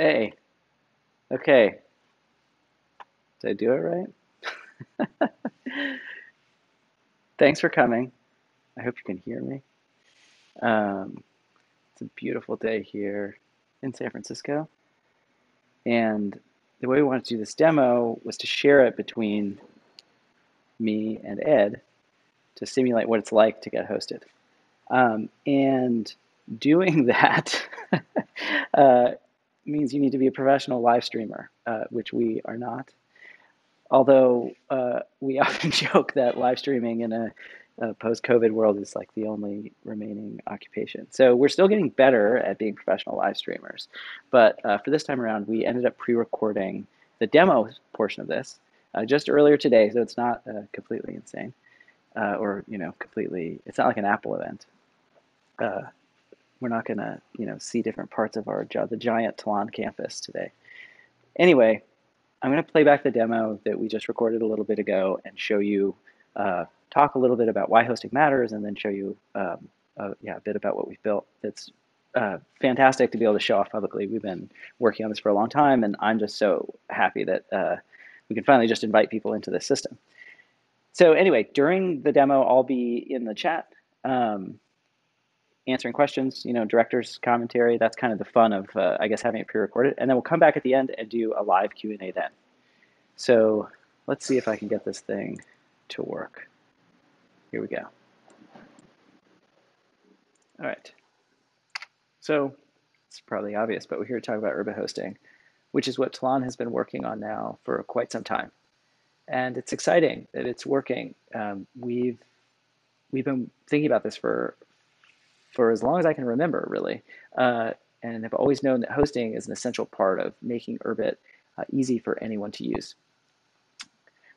Hey, okay. Did I do it right? Thanks for coming. I hope you can hear me. Um, it's a beautiful day here in San Francisco. And the way we wanted to do this demo was to share it between me and Ed to simulate what it's like to get hosted. And doing that uh, means you need to be a professional live streamer, which we are not. Although we often joke that live streaming in a post-COVID world is like the only remaining occupation. So we're still getting better at being professional live streamers. But for this time around, we ended up pre-recording the demo portion of this just earlier today. So it's not completely insane or, completely, it's not like an Apple event. Uh, we're not going to, see different parts of the giant Tlon campus today. Anyway, I'm going to play back the demo that we just recorded a little bit ago and show you, talk a little bit about why hosting matters, and then show you, a bit about what we've built. It's fantastic to be able to show off publicly. We've been working on this for a long time, and I'm just so happy that we can finally just invite people into this system. So anyway, during the demo, I'll be in the chat. Answering questions, director's commentary. That's kind of the fun of, I guess, having it pre-recorded. And then we'll come back at the end and do a live Q&A then. So let's see if I can get this thing to work. Here we go. All right. So it's probably obvious, but we're here to talk about Urbit hosting, which is what Tlon has been working on now for quite some time. And it's exciting that it's working. We've been thinking about this for as long as I can remember, really, and have always known that hosting is an essential part of making Urbit easy for anyone to use.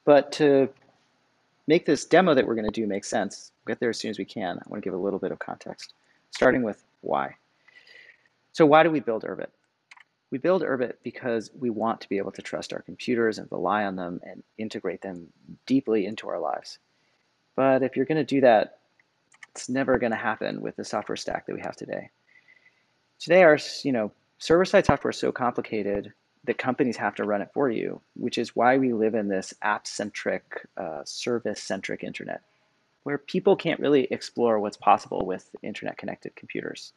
But to make this demo that we're going to do make sense, we'll get there as soon as we can. I want to give a little bit of context, starting with why. So why do we build Urbit? We build Urbit because we want to be able to trust our computers and rely on them and integrate them deeply into our lives. But if you're going to do that, it's never going to happen with the software stack that we have today. Today, our server-side software is so complicated that companies have to run it for you, which is why we live in this app-centric, service-centric internet, where people can't really explore what's possible with internet-connected computers.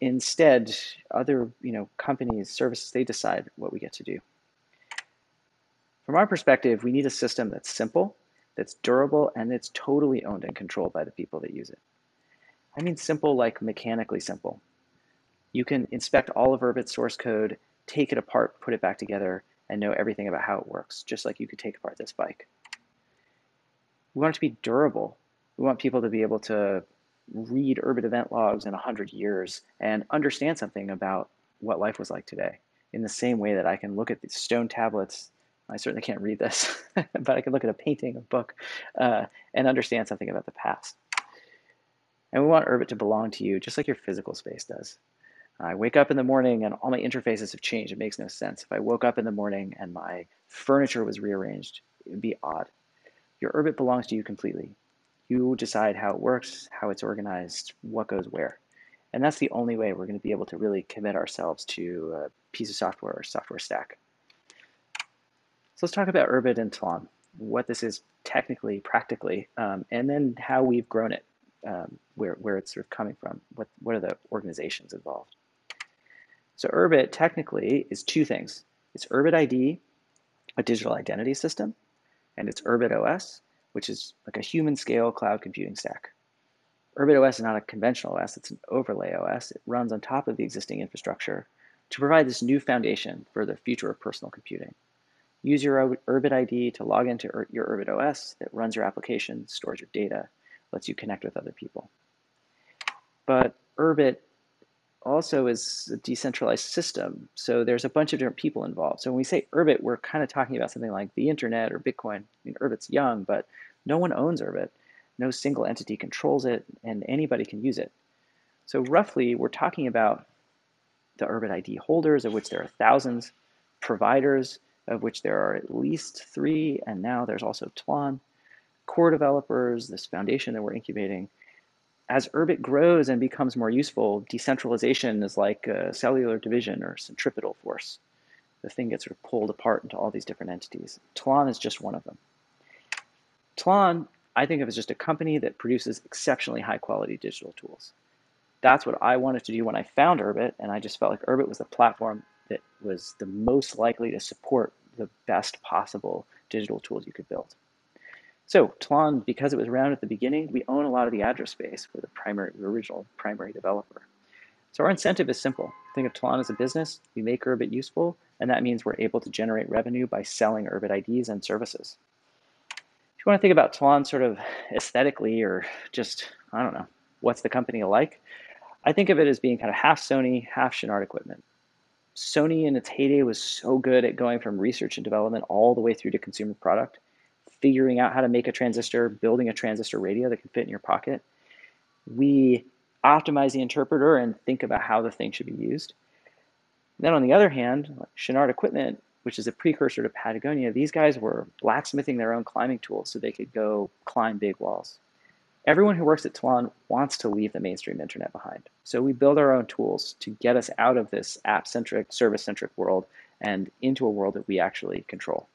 Instead, other companies, services, they decide what we get to do. From our perspective, we need a system that's simple, that's durable, and that's totally owned and controlled by the people that use it. I mean simple like mechanically simple. You can inspect all of Urbit's source code, take it apart, put it back together, and know everything about how it works, just like you could take apart this bike. We want it to be durable. We want people to be able to read Urbit event logs in 100 years and understand something about what life was like today, in the same way that I can look at these stone tablets. I certainly can't read this, but I can look at a painting, a book, and understand something about the past. And we want Urbit to belong to you just like your physical space does. I wake up in the morning and all my interfaces have changed. It makes no sense. If I woke up in the morning and my furniture was rearranged, it would be odd. Your Urbit belongs to you completely. You decide how it works, how it's organized, what goes where. And that's the only way we're going to be able to really commit ourselves to a piece of software or software stack. So let's talk about Urbit and Tlon, what this is technically, practically, and then how we've grown it, where it's sort of coming from, what are the organizations involved. So Urbit technically is two things. It's Urbit ID, a digital identity system, and it's Urbit OS, which is like a human scale cloud computing stack. Urbit OS is not a conventional OS, it's an overlay OS. It runs on top of the existing infrastructure to provide this new foundation for the future of personal computing. Use your Urbit ID to log into your Urbit OS that runs your application, stores your data, lets you connect with other people. But Urbit also is a decentralized system, so there's a bunch of different people involved. So when we say Urbit, we're kind of talking about something like the internet or Bitcoin. I mean, Urbit's young, but no one owns Urbit. No single entity controls it, and anybody can use it. So roughly, we're talking about the Urbit ID holders, of which there are thousands, providers, of which there are at least 3, and now there's also Tlon, core developers, this foundation that we're incubating, as Urbit grows and becomes more useful, decentralization is like a cellular division or centripetal force. The thing gets sort of pulled apart into all these different entities. Tlon is just one of them. Tlon, I think of as just a company that produces exceptionally high quality digital tools. That's what I wanted to do when I found Urbit, and I just felt like Urbit was the platform that was the most likely to support the best possible digital tools you could build. So Tlon, because it was around at the beginning, we own a lot of the address space. We're the original primary developer. So our incentive is simple. Think of Tlon as a business. We make Urbit useful, and that means we're able to generate revenue by selling Urbit IDs and services. If you want to think about Tlon sort of aesthetically or just, I don't know, what's the company like? I think of it as being kind of half Sony, half Chouinard Equipment. Sony in its heyday was so good at going from research and development all the way through to consumer product, figuring out how to make a transistor, building a transistor radio that can fit in your pocket. We optimize the interpreter and think about how the thing should be used. Then on the other hand, like Chouinard Equipment, which is a precursor to Patagonia, these guys were blacksmithing their own climbing tools so they could go climb big walls. Everyone who works at Tlon wants to leave the mainstream internet behind. So we build our own tools to get us out of this app-centric, service-centric world and into a world that we actually control.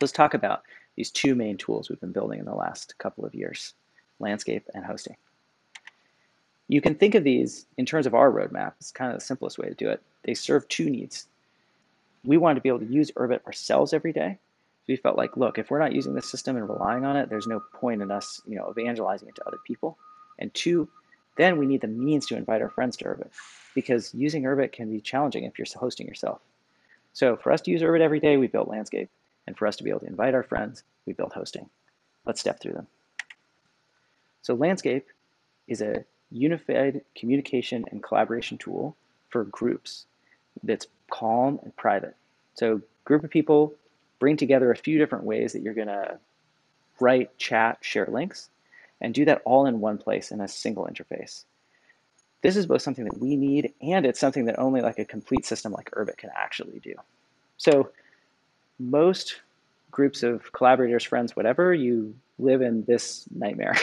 Let's talk about these two main tools we've been building in the last couple of years, landscape and hosting. You can think of these in terms of our roadmap. It's kind of the simplest way to do it. They serve two needs. We wanted to be able to use Urbit ourselves every day. We felt like, look, if we're not using this system and relying on it, there's no point in us, evangelizing it to other people. And two, then we need the means to invite our friends to Urbit, because using Urbit can be challenging if you're hosting yourself. So for us to use Urbit every day, we built landscape. And for us to be able to invite our friends, we built hosting. Let's step through them. So landscape is a unified communication and collaboration tool for groups that's calm and private. So group of people bring together a few different ways that you're going to write, chat, share links, and do that all in one place in a single interface. This is both something that we need, and it's something that only like a complete system like Urbit can actually do. So most groups of collaborators, friends, whatever, you live in this nightmare.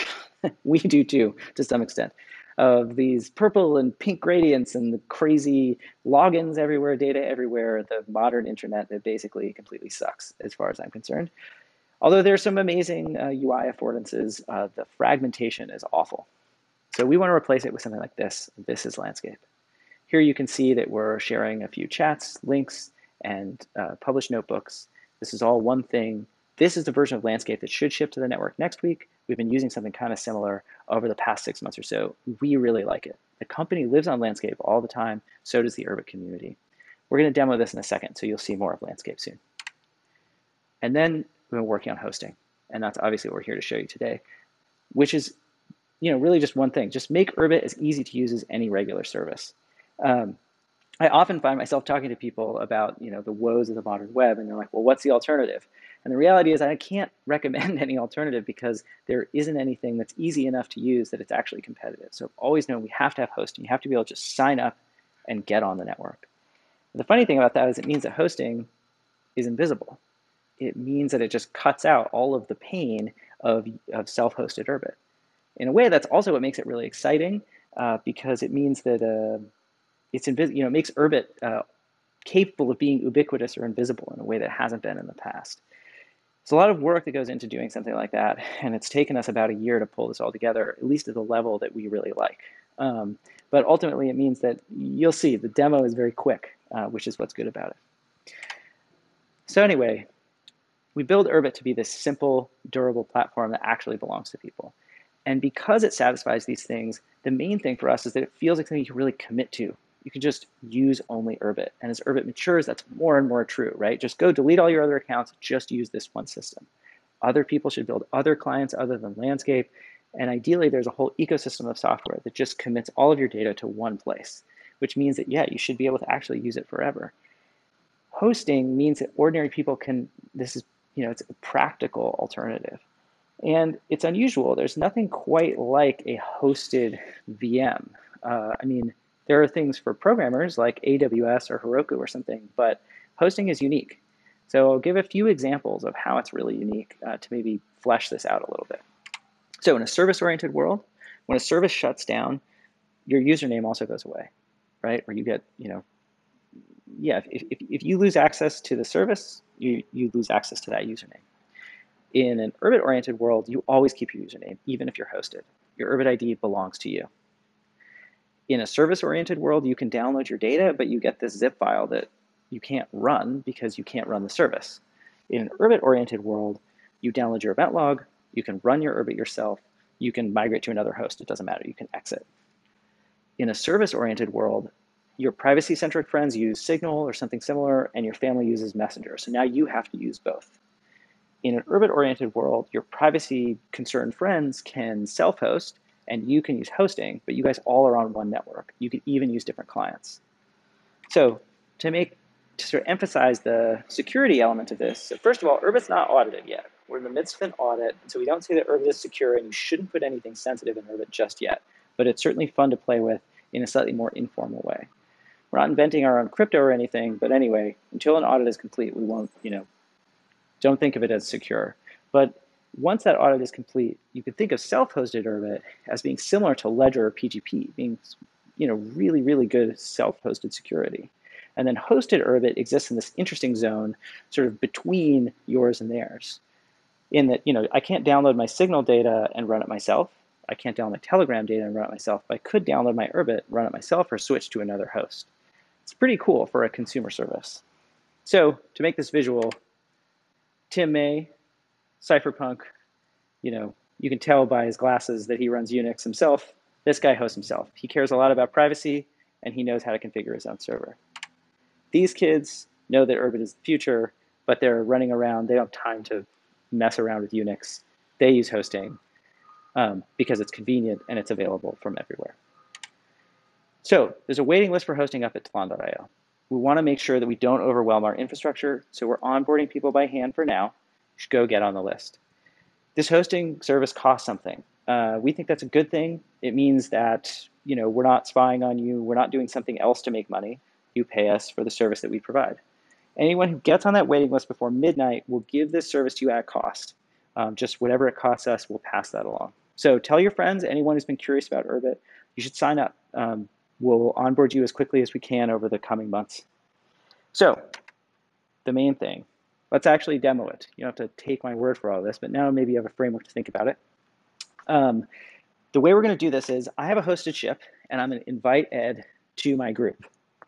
We do too, to some extent, of these purple and pink gradients and the crazy logins everywhere, data everywhere, the modern internet that basically completely sucks as far as I'm concerned. Although there's some amazing UI affordances, the fragmentation is awful. So we want to replace it with something like this. This is landscape. Here you can see that we're sharing a few chats, links, and published notebooks. This is all one thing. This is the version of landscape that should ship to the network next week. We've been using something kind of similar over the past 6 months or so. We really like it. The company lives on landscape all the time. So does the Urbit community. We're going to demo this in a second, so you'll see more of landscape soon. And then we've been working on hosting. And that's obviously what we're here to show you today, which is really just one thing. Just make Urbit as easy to use as any regular service. I often find myself talking to people about the woes of the modern web, and they're like, well, what's the alternative? And the reality is I can't recommend any alternative because there isn't anything that's easy enough to use that it's actually competitive. So I've always known we have to have hosting. You have to be able to just sign up and get on the network. The funny thing about that is it means that hosting is invisible. It means that it just cuts out all of the pain of self-hosted Urbit. In a way, that's also what makes it really exciting because it means that it makes Urbit capable of being ubiquitous or invisible in a way that hasn't been in the past. It's a lot of work that goes into doing something like that, and it's taken us about a year to pull this all together, at least at the level that we really like. But ultimately, it means that you'll see the demo is very quick, which is what's good about it. So anyway, we build Urbit to be this simple, durable platform that actually belongs to people. And because it satisfies these things, the main thing for us is that it feels like something you can really commit to. You can just use only Urbit. And as Urbit matures, that's more and more true, right? Just go delete all your other accounts, just use this one system. Other people should build other clients other than landscape. And ideally, there's a whole ecosystem of software that just commits all of your data to one place, which means that, yeah, you should be able to actually use it forever. Hosting means that ordinary people can, it's a practical alternative. And it's unusual. There's nothing quite like a hosted VM. There are things for programmers like AWS or Heroku or something, but hosting is unique. So I'll give a few examples of how it's really unique to maybe flesh this out a little bit. So in a service-oriented world, When a service shuts down, your username also goes away, right? Or you get, yeah, if you lose access to the service, you lose access to that username. In an Urbit-oriented world, you always keep your username, even if you're hosted. Your Urbit ID belongs to you. In a service-oriented world, you can download your data, but you get this zip file that you can't run because you can't run the service. In an Urbit-oriented world, you download your event log, you can run your Urbit yourself, you can migrate to another host, it doesn't matter, you can exit. In a service-oriented world, your privacy-centric friends use Signal or something similar, and your family uses Messenger. So now you have to use both. In an Urbit-oriented world, your privacy-concerned friends can self-host, and you can use hosting, but you guys all are on one network. You can even use different clients. So to sort of emphasize the security element of this, so first of all, Urbit's not audited yet. We're in the midst of an audit, so we don't say that Urbit is secure, and you shouldn't put anything sensitive in Urbit just yet. But it's certainly fun to play with in a slightly more informal way. We're not inventing our own crypto or anything, but anyway, until an audit is complete, we won't, don't think of it as secure. But once that audit is complete, you could think of self-hosted Urbit as being similar to Ledger or PGP, being really, really good self-hosted security. And then hosted Urbit exists in this interesting zone sort of between yours and theirs. In that, I can't download my Signal data and run it myself. I can't download my Telegram data and run it myself, but I could download my Urbit, run it myself, or switch to another host. It's pretty cool for a consumer service. So to make this visual, Tim May, cypherpunk, you can tell by his glasses that he runs Unix himself. This guy hosts himself. He cares a lot about privacy, and he knows how to configure his own server. These kids know that Urbit is the future, but they're running around. They don't have time to mess around with Unix. They use hosting because it's convenient and it's available from everywhere. So there's a waiting list for hosting up at Tlon.io. We want to make sure that we don't overwhelm our infrastructure, so we're onboarding people by hand for now. You should go get on the list. This hosting service costs something. We think that's a good thing. It means that we're not spying on you. We're not doing something else to make money. You pay us for the service that we provide. Anyone who gets on that waiting list before midnight will give this service to you at cost. Just whatever it costs us, we'll pass that along. So tell your friends, anyone who's been curious about Urbit, you should sign up. We'll onboard you as quickly as we can over the coming months. So the main thing, let's actually demo it. You don't have to take my word for all of this, but now maybe you have a framework to think about it. The way we're going to do this is I have a hosted ship, and I'm going to invite Ed to my group.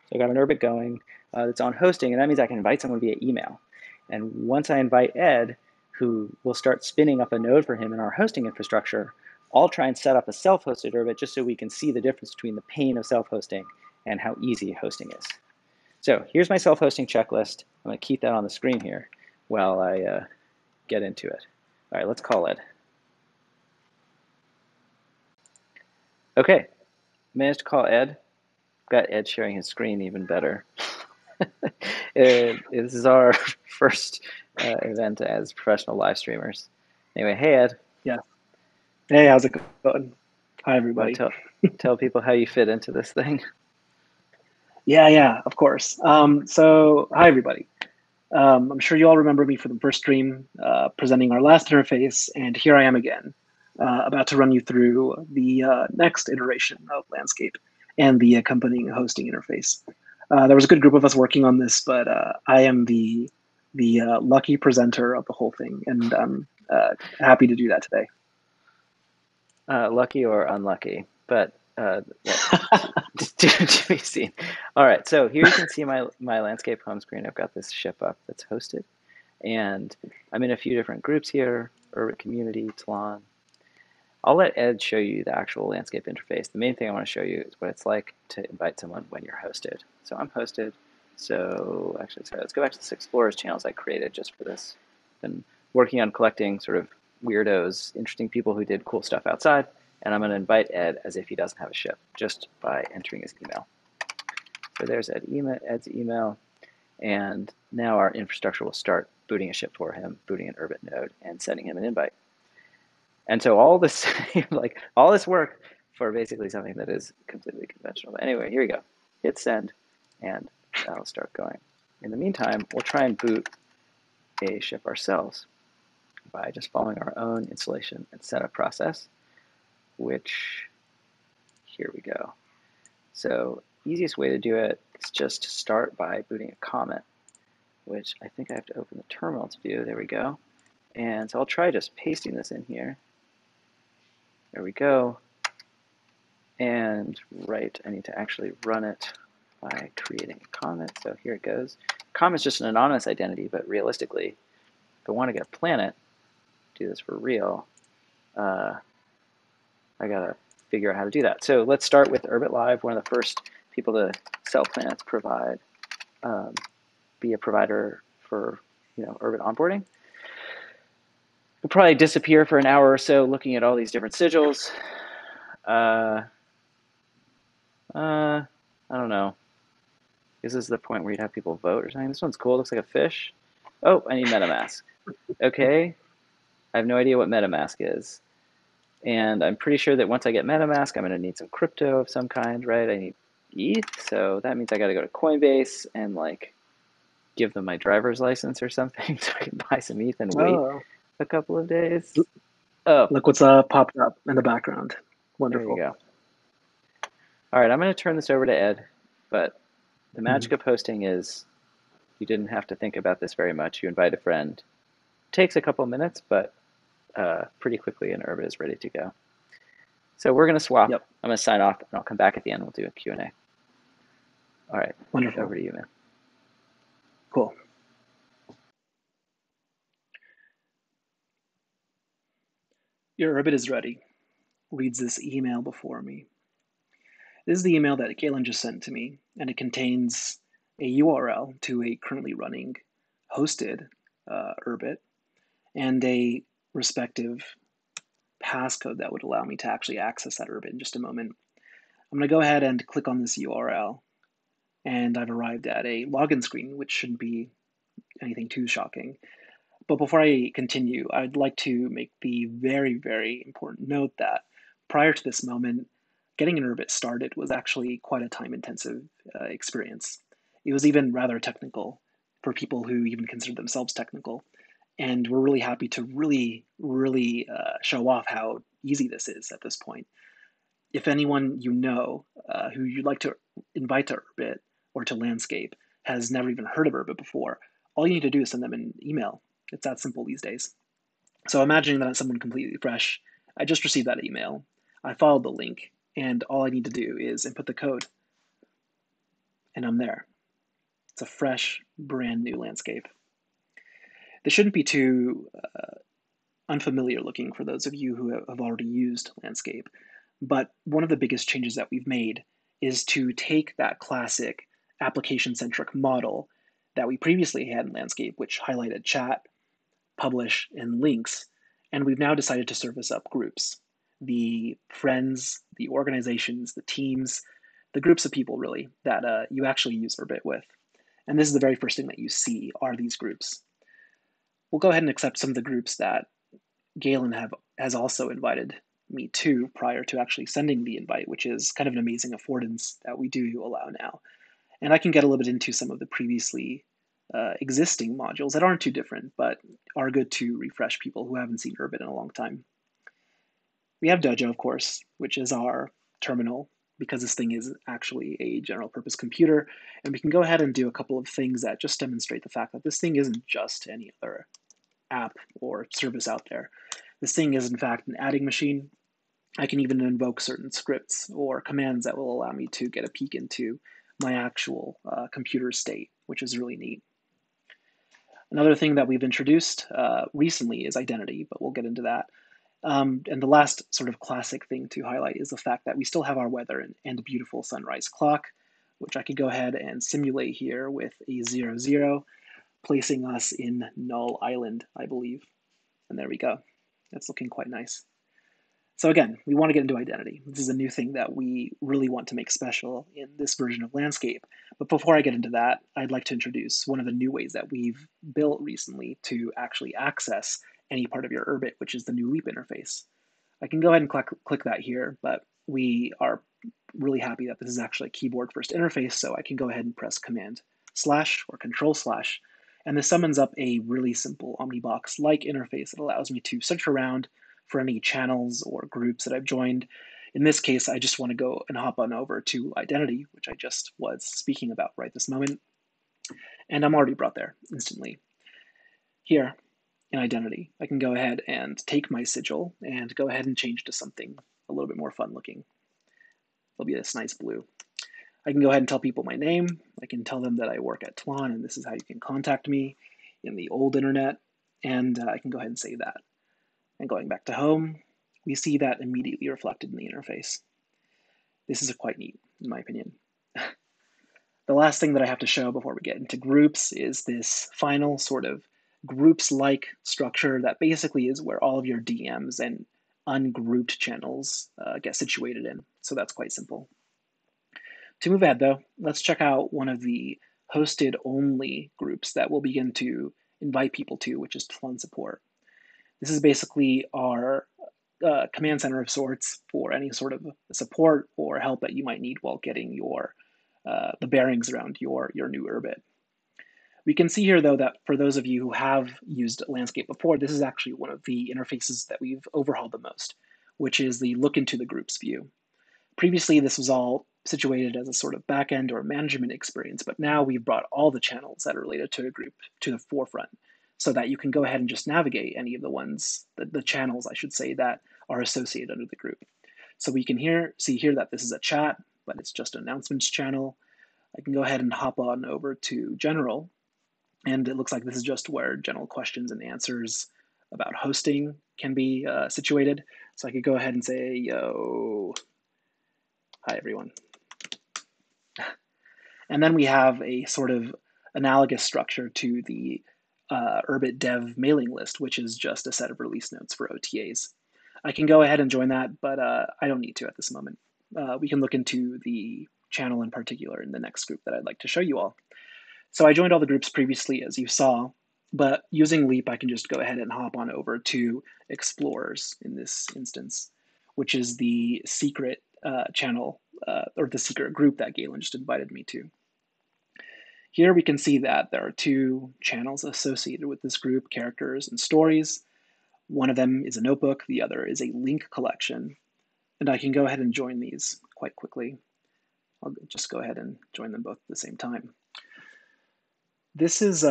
So I got an Urbit going that's on hosting, and that means I can invite someone via email. And once I invite Ed, who will start spinning up a node for him in our hosting infrastructure, I'll try and set up a self-hosted Urbit just so we can see the difference between the pain of self-hosting and how easy hosting is. So here's my self-hosting checklist. I'm going to keep that on the screen here while I get into it. All right, let's call Ed. Okay, managed to call Ed. Got Ed sharing his screen even better. This is our first event as professional live streamers. Anyway, hey Ed. Yeah. Hey, how's it going? Hi, everybody. Tell people how you fit into this thing. Yeah, of course. So, hi, everybody. I'm sure you all remember me from the first stream presenting our last interface, and here I am again, about to run you through the next iteration of Landscape and the accompanying hosting interface. There was a good group of us working on this, but I am the lucky presenter of the whole thing, and I'm happy to do that today. Lucky or unlucky, but to be seen. All right, so here you can see my landscape home screen. I've got this ship up that's hosted, and I'm in a few different groups here: Urbit Community, Tlon. I'll let Ed show you the actual landscape interface. The main thing I want to show you is what it's like to invite someone when you're hosted. So I'm hosted. So actually, sorry, let's go back to this Explorers channels I created just for this. Been working on collecting sort of weirdos, interesting people who did cool stuff outside, and I'm going to invite Ed as if he doesn't have a ship, just by entering his email. So there's Ed's email, and now our infrastructure will start booting a ship for him, booting an Urbit node, and sending him an invite. And so all this, all this work for basically something that is completely conventional. But anyway, here we go. Hit send, and that'll start going. In the meantime, we'll try and boot a ship ourselves by just following our own installation and setup process. which, here we go. So easiest way to do it is just to start by booting a comet, which I think I have to open the terminal to do. There we go. And so I'll try just pasting this in here. There we go. And right, I need to actually run it by creating a comet. So here it goes. Comet's just an anonymous identity, but realistically, if I want to get a planet, do this for real, I gotta figure out how to do that. So let's start with Urbit Live, one of the first people to sell planets, be a provider for Urbit onboarding. We'll probably disappear for an hour or so looking at all these different sigils. I don't know. This is the point where you'd have people vote or something. This one's cool. Looks like a fish. Oh, I need MetaMask. Okay. I have no idea what MetaMask is. And I'm pretty sure that once I get MetaMask, I'm going to need some crypto of some kind, right? I need ETH. So that means I got to go to Coinbase and like give them my driver's license or something so I can buy some ETH and wait a couple of days. Oh, Look what's popped up in the background. Wonderful. There you go. All right, I'm going to turn this over to Ed, but the magic of hosting is you didn't have to think about this very much. You invite a friend. It takes a couple of minutes, but pretty quickly an Urbit is ready to go. So we're going to swap. Yep. I'm going to sign off, and I'll come back at the end. We'll do a Q&A. All right. Wonderful. Over to you, man. Cool. Your Urbit is ready. Reads this email before me. This is the email that Galen just sent to me, and it contains a URL to a currently running hosted Urbit and a respective passcode that would allow me to actually access that Urbit in just a moment. I'm going to go ahead and click on this URL, and I've arrived at a login screen, which shouldn't be anything too shocking. But before I continue, I'd like to make the very, very important note that prior to this moment, getting an Urbit started was actually quite a time-intensive experience. It was even rather technical for people who even consider themselves technical. And we're really happy to really show off how easy this is at this point. If anyone you know who you'd like to invite to Urbit or to Landscape has never even heard of Urbit before, all you need to do is send them an email. It's that simple these days. So imagining that it's someone completely fresh, I just received that email. I followed the link, and all I need to do is input the code, and I'm there. It's a fresh, brand new landscape. This shouldn't be too unfamiliar looking for those of you who have already used Landscape, but one of the biggest changes that we've made is to take that classic application-centric model that we previously had in Landscape, which highlighted chat, publish, and links, and we've now decided to service up groups. The friends, the organizations, the teams, the groups of people really that you actually use Urbit with. And this is the very first thing that you see are these groups. We'll go ahead and accept some of the groups that Galen has also invited me to prior to actually sending the invite, which is kind of an amazing affordance that we do allow now. And I can get a little bit into some of the previously existing modules that aren't too different, but are good to refresh people who haven't seen Urbit in a long time. We have Dojo, of course, which is our terminal, because this thing is actually a general purpose computer, and we can go ahead and do a couple of things that just demonstrate the fact that this thing isn't just any other app or service out there. This thing is in fact an adding machine. I can even invoke certain scripts or commands that will allow me to get a peek into my actual computer state, which is really neat. Another thing that we've introduced recently is identity, but we'll get into that. And the last sort of classic thing to highlight is the fact that we still have our weather and beautiful sunrise clock, which I could go ahead and simulate here with a 00, placing us in Null Island, I believe. And there we go. That's looking quite nice. So again, we want to get into identity. This is a new thing that we really want to make special in this version of Landscape. But before I get into that, I'd like to introduce one of the new ways that we've built recently to actually access any part of your Urbit, which is the new Leap interface. I can go ahead and click that here, but we are really happy that this is actually a keyboard first interface, so I can go ahead and press Command/ or Control/, and this summons up a really simple Omnibox-like interface that allows me to search around for any channels or groups that I've joined. In this case, I just want to go and hop on over to identity, which I just was speaking about right this moment. And I'm already brought there instantly. Here in identity, I can go ahead and take my sigil and go ahead and change to something a little bit more fun looking. It'll be this nice blue. I can go ahead and tell people my name. I can tell them that I work at Tlon and this is how you can contact me in the old internet. And I can go ahead and say that. And going back to home, we see that immediately reflected in the interface. This is quite neat, in my opinion. The last thing that I have to show before we get into groups is this final sort of groups-like structure that basically is where all of your DMs and ungrouped channels get situated in. So that's quite simple. To move ahead, though, let's check out one of the hosted-only groups that we'll begin to invite people to, which is Tlon support. This is basically our command center of sorts for any sort of support or help that you might need while getting your the bearings around your new Urbit. We can see here, though, that for those of you who have used Landscape before, this is actually one of the interfaces that we've overhauled the most, which is the look into the groups view. Previously, this was all situated as a sort of backend or management experience, but now we've brought all the channels that are related to a group to the forefront so that you can go ahead and just navigate any of the ones, the channels, I should say, that are associated under the group. So we can see here that this is a chat, but it's just an announcements channel. I can go ahead and hop on over to general, and it looks like this is just where general questions and answers about hosting can be situated. So I could go ahead and say, yo, hi everyone. And then we have a sort of analogous structure to the Urbit dev mailing list, which is just a set of release notes for OTAs. I can go ahead and join that, but I don't need to at this moment. We can look into the channel in particular in the next group that I'd like to show you all. So I joined all the groups previously, as you saw, but using Leap, I can just go ahead and hop on over to Explorers in this instance, which is the secret channel or the secret group that Galen just invited me to. Here we can see that there are two channels associated with this group, characters and stories. One of them is a notebook, the other is a link collection, and I can go ahead and join these quite quickly. I'll just go ahead and join them both at the same time. This is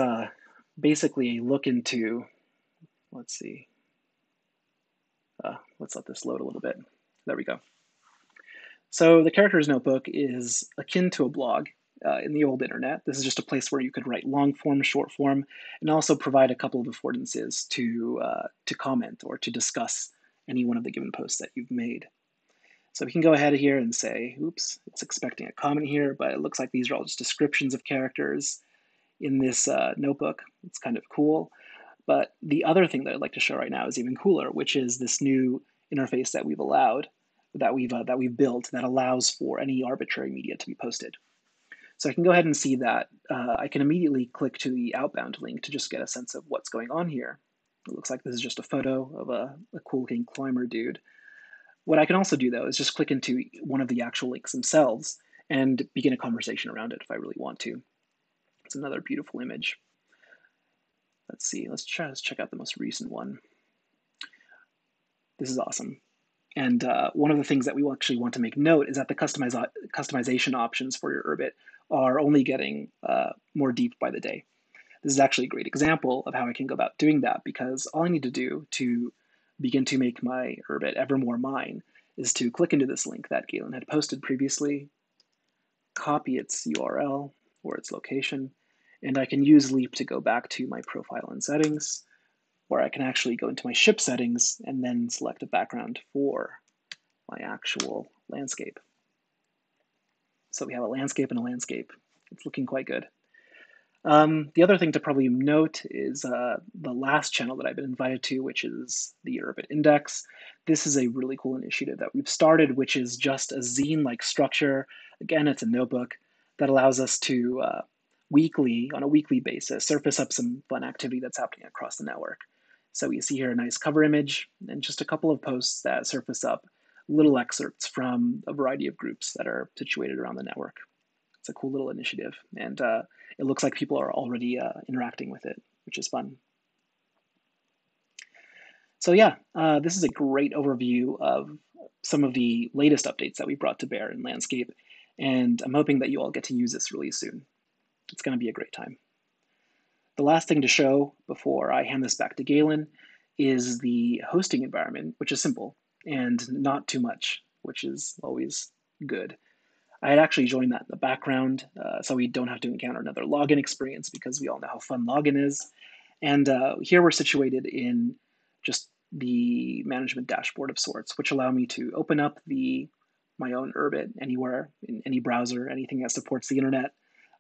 basically a look into, let's see, let's let this load a little bit. There we go. So the characters notebook is akin to a blog in the old internet. This is just a place where you could write long form, short form, and also provide a couple of affordances to comment or to discuss any one of the given posts that you've made. So we can go ahead here and say, oops, it's expecting a comment here, but it looks like these are all just descriptions of characters in this notebook. It's kind of cool. But the other thing that I'd like to show right now is even cooler, which is this new interface that we've built that allows for any arbitrary media to be posted. So I can go ahead and see that I can immediately click to the outbound link to just get a sense of what's going on here. It looks like this is just a photo of a cool king climber dude. What I can also do, though, is just click into one of the actual links themselves and begin a conversation around it if I really want to. It's another beautiful image. Let's see, let's check out the most recent one. This is awesome. And one of the things that we actually want to make note is that the customization options for your Urbit are only getting more deep by the day. This is actually a great example of how I can go about doing that, because all I need to do to begin to make my Urbit ever more mine is to click into this link that Galen had posted previously, copy its URL or its location, and I can use Leap to go back to my profile and settings, where I can actually go into my ship settings and then select a background for my actual landscape. So we have a landscape and a landscape. It's looking quite good. The other thing to probably note is the last channel that I've been invited to, which is the Urbit Index. This is a really cool initiative that we've started, which is just a zine-like structure. Again, it's a notebook that allows us to on a weekly basis, surface up some fun activity that's happening across the network. So we see here a nice cover image and just a couple of posts that surface up little excerpts from a variety of groups that are situated around the network. It's a cool little initiative, and it looks like people are already interacting with it, which is fun. So yeah, this is a great overview of some of the latest updates that we brought to bear in Landscape, and I'm hoping that you all get to use this really soon. It's going to be a great time. The last thing to show before I hand this back to Galen is the hosting environment, which is simple and not too much, which is always good. I had actually joined that in the background, so we don't have to encounter another login experience because we all know how fun login is. And here we're situated in just the management dashboard of sorts, which allow me to open up my own Urbit anywhere, in any browser, anything that supports the internet.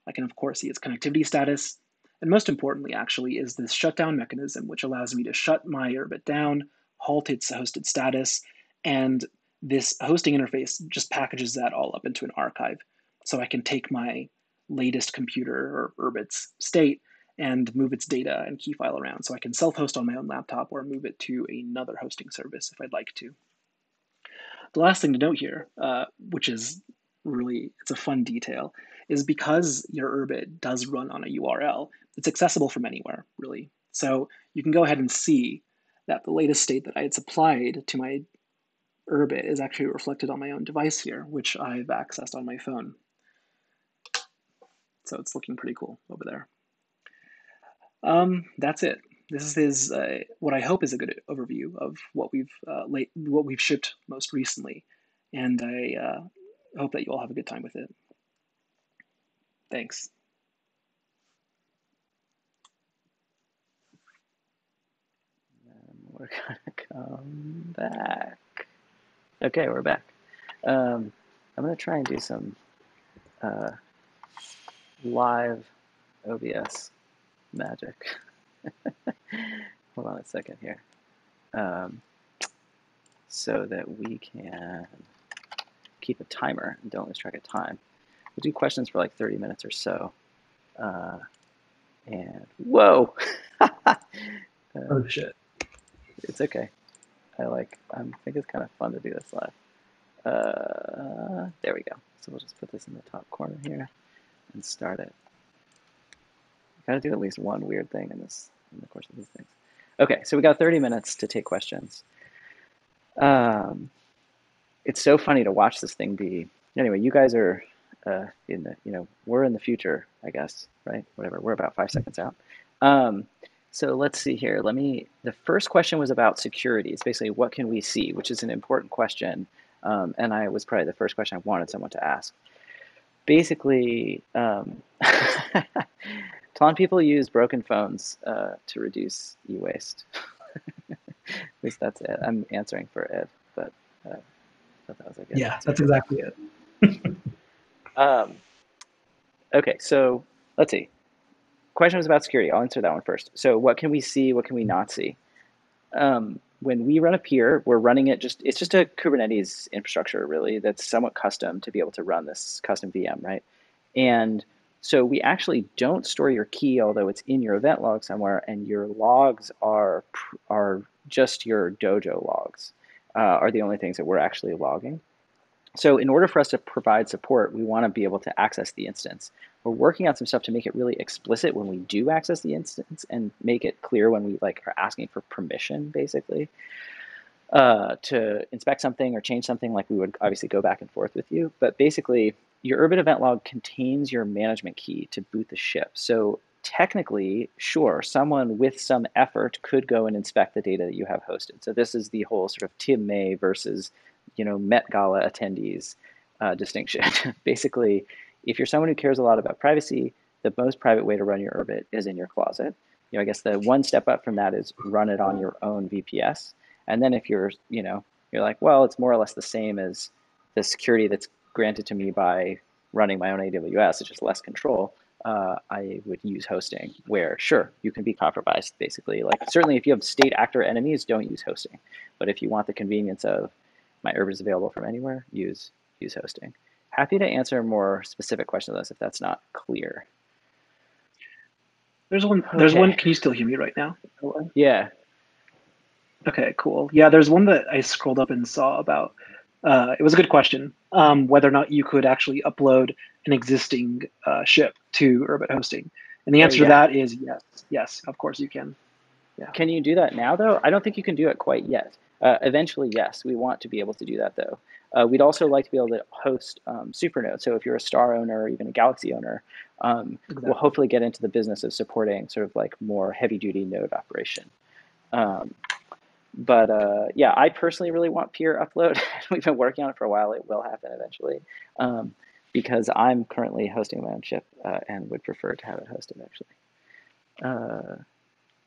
I can, of course, see its connectivity status. And most importantly, actually, is this shutdown mechanism, which allows me to shut my Urbit down, halt its hosted status, and this hosting interface just packages that all up into an archive. So I can take my latest computer or Urbit's state and move its data and key file around. So I can self-host on my own laptop or move it to another hosting service if I'd like to. The last thing to note here, which is really, it's a fun detail, is because your Urbit does run on a URL, it's accessible from anywhere, really. So you can go ahead and see that the latest state that I had supplied to my Urbit is actually reflected on my own device here, which I've accessed on my phone. So it's looking pretty cool over there. That's it. This is what I hope is a good overview of what we've shipped most recently, and I hope that you all have a good time with it. Thanks. We're gonna come back. Okay, we're back. I'm gonna try and do some live OBS magic. Hold on a second here. So that we can keep a timer and don't lose track of time. We'll do questions for like 30 minutes or so. And whoa! Oh shit. It's okay. I think it's kind of fun to do this live. There we go. So we'll just put this in the top corner here and start it. Gotta do at least one weird thing in the course of these things. Okay, so we got 30 minutes to take questions. It's so funny to watch this thing be. Anyway, you guys are we're in the future, I guess, right? Whatever. We're about 5 seconds out. So let's see here. The first question was about security. It's basically what can we see, which is an important question. And I was probably the first question I wanted someone to ask. Basically, Tlon people use broken phones to reduce e-waste. At least that's it. I'm answering for Ed, but I thought that was a good Yeah, answer. that's exactly it. Okay, so let's see. Question was about security. I'll answer that one first. So what can we see? What can we not see? When we run a peer, we're running it it's just a Kubernetes infrastructure, really, that's somewhat custom to be able to run this custom VM, right? And so we actually don't store your key, although it's in your event log somewhere, and your logs are just your Dojo logs, are the only things that we're actually logging. So in order for us to provide support, we want to be able to access the instance. We're working on some stuff to make it really explicit when we do access the instance and make it clear when we are asking for permission, basically, to inspect something or change something. Like we would obviously go back and forth with you. But basically, your Urbit event log contains your management key to boot the ship. So technically, sure, someone with some effort could go and inspect the data that you have hosted. So this is the whole sort of Tim May versus Met Gala attendees distinction. Basically, if you're someone who cares a lot about privacy, the most private way to run your Urbit is in your closet. I guess the one step up from that is run it on your own VPS. And then if you're like, well, it's more or less the same as the security that's granted to me by running my own AWS, it's just less control. I would use hosting where, sure, you can be compromised, basically. Like, certainly if you have state actor enemies, don't use hosting. But if you want the convenience of my Urbit is available from anywhere, use hosting. Happy to answer more specific questions on this if that's not clear. There's one. Can you still hear me right now? Yeah. Okay, cool. Yeah, there's one that I scrolled up and saw about. It was a good question. Whether or not you could actually upload an existing ship to Urbit hosting, and the answer to that is yes. Yes, of course you can. Yeah. Can you do that now, though? I don't think you can do it quite yet. Eventually, yes, we want to be able to do that, though. We'd also like to be able to host supernodes. So if you're a star owner or even a galaxy owner, we'll Exactly. hopefully get into the business of supporting sort of like more heavy-duty node operation. Um, but yeah, I personally really want peer upload. We've been working on it for a while. It will happen eventually, because I'm currently hosting my own ship and would prefer to have it hosted actually.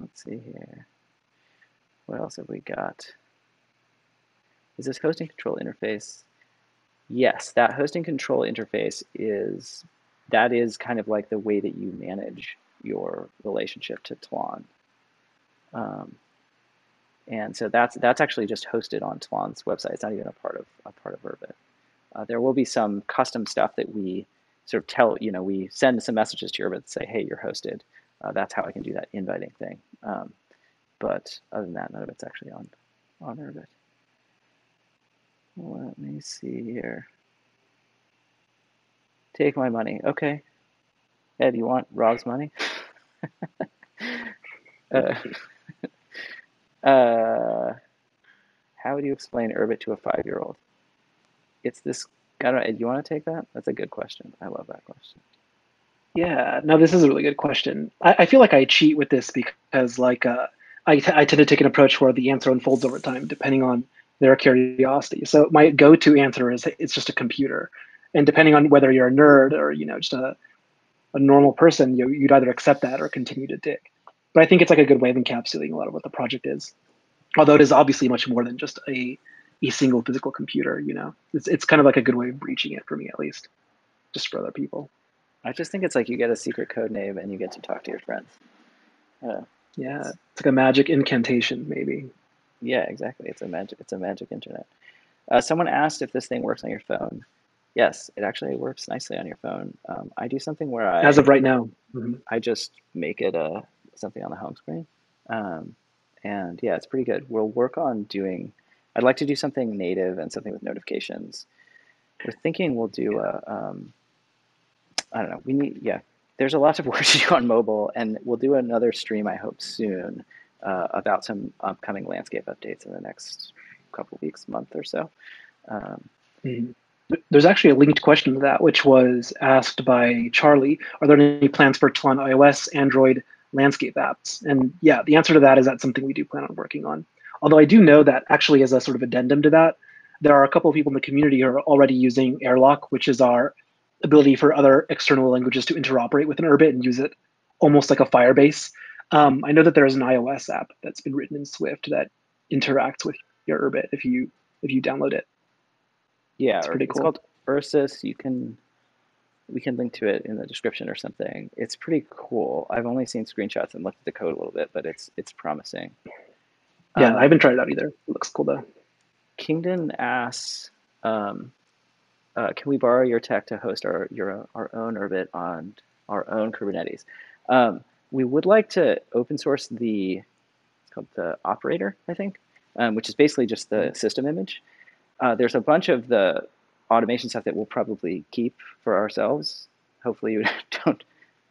Let's see here. What else have we got? Is this hosting control interface? Yes, that hosting control interface that is kind of like the way that you manage your relationship to Tlon. Um, and so that's actually just hosted on Tlon's website. It's not even a part of Urbit. There will be some custom stuff that we sort of we send some messages to Urbit and say, hey, you're hosted. That's how I can do that inviting thing. But other than that, none of it's actually on Urbit. Let me see here. Take my money. Okay. Ed, you want Rob's money? uh, uh, how would you explain Urbit to a 5-year-old? It's this. I don't know. Ed, you want to take that? That's a good question. I love that question. Yeah, no, this is a really good question. I feel like I cheat with this because, like, I tend to take an approach where the answer unfolds over time, depending on their curiosity. So my go-to answer is it's just a computer, and depending on whether you're a nerd or just a normal person, you'd either accept that or continue to dig. But I think it's like a good way of encapsulating a lot of what the project is. Although it is obviously much more than just a single physical computer. It's kind of like a good way of breaching it for me, at least, just for other people. I just think it's like you get a secret code name and you get to talk to your friends. Yeah, It's it's like a magic incantation, maybe. Yeah, exactly. It's a magic internet. Someone asked if this thing works on your phone. Yes, it actually works nicely on your phone. I do something where As of right now. Hmm. I just make it something on the home screen. Um, and yeah, it's pretty good. We'll work on doing, I'd like to do something native and something with notifications. We're thinking we'll do Yeah. I don't know, yeah, there's a lot of work to do on mobile, and we'll do another stream, I hope, soon about some upcoming landscape updates in the next couple weeks, month or so. Um, Mhm. There's actually a linked question to that, which was asked by Charlie. Are there any plans for Tlon iOS, Android landscape apps? And yeah, the answer to that is that's something we do plan on working on. Although I do know that actually, as a sort of addendum to that, there are a couple of people in the community who are already using Airlock, which is our ability for other external languages to interoperate with an Urbit and use it almost like a Firebase. I know that there is an iOS app that's been written in Swift that interacts with your Urbit if you download it. yeah, It's or pretty it's cool. called Ursus. We can link to it in the description or something. It's pretty cool. I've only seen screenshots and looked at the code a little bit, but it's promising. Yeah, I haven't Um, tried it out either. It looks cool though. Kingdon asks, um, can we borrow your tech to host our own Urbit on our own Kubernetes? We would like to open source it's called the operator, I think, which is basically just the system image. There's a bunch of the automation stuff that we'll probably keep for ourselves. Hopefully you don't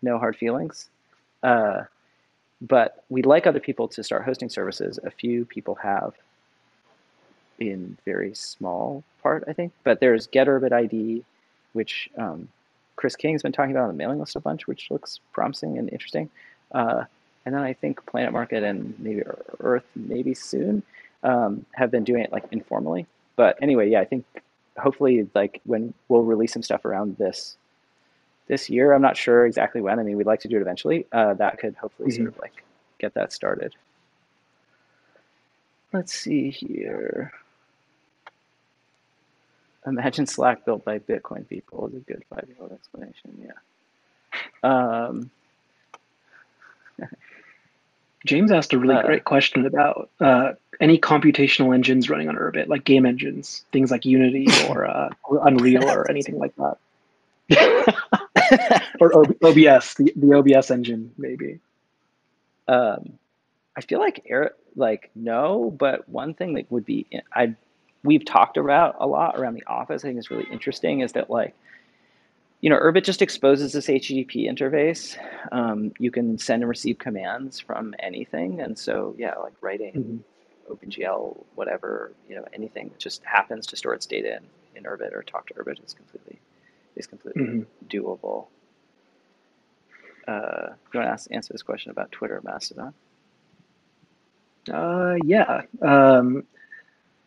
no hard feelings. Uh, but we'd like other people to start hosting services. A few people have in very small part, I think. But there's GetUrbit ID, which Chris King's been talking about on the mailing list a bunch, which looks promising and interesting. And then I think Planet Market and maybe Earth, maybe soon, have been doing it like informally. But anyway, yeah, I think hopefully like when we'll release some stuff around this year. I'm not sure exactly when. I mean, we'd like to do it eventually. That could hopefully sort Mhm. of like get that started. Let's see here. Imagine Slack built by Bitcoin people is a good 5-year-old explanation. Yeah. Um, James asked a really uh, great question about any computational engines running on Urbit, like game engines, things like Unity or Unreal or anything like that. Or OBS, the OBS engine, maybe. um, I feel like no, but one thing that would be we've talked about a lot around the office. I think is really interesting is that like Urbit just exposes this HTTP interface. You can send and receive commands from anything, and so yeah, like writing Mhm. OpenGL, whatever, anything that just happens to store its data in Urbit or talk to Urbit is completely Mhm. doable. You want to answer this question about Twitter or Mastodon? Yeah.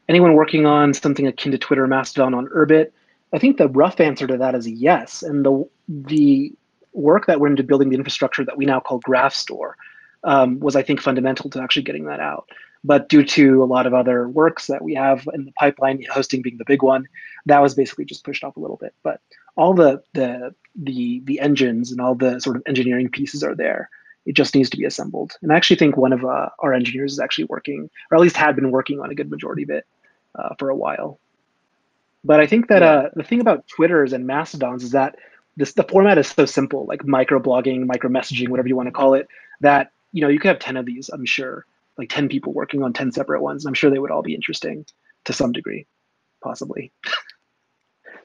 Anyone working on something akin to Twitter or Mastodon on Urbit? I think the rough answer to that is yes. And the work that went into building the infrastructure that we now call Graph Store was, I think, fundamental to actually getting that out. But due to a lot of other works that we have in the pipeline, hosting being the big one, that was basically just pushed off a little bit. But all the engines and all the sort of engineering pieces are there. It just needs to be assembled. And I actually think one of our engineers is actually working, or at least had been working on a good majority of it for a while. But I think that Yeah, the thing about Twitters and Mastodons is that the format is so simple, like microblogging, micro messaging, whatever you want to call it, that you could have 10 of these, I'm sure, like 10 people working on 10 separate ones. I'm sure they would all be interesting to some degree, possibly.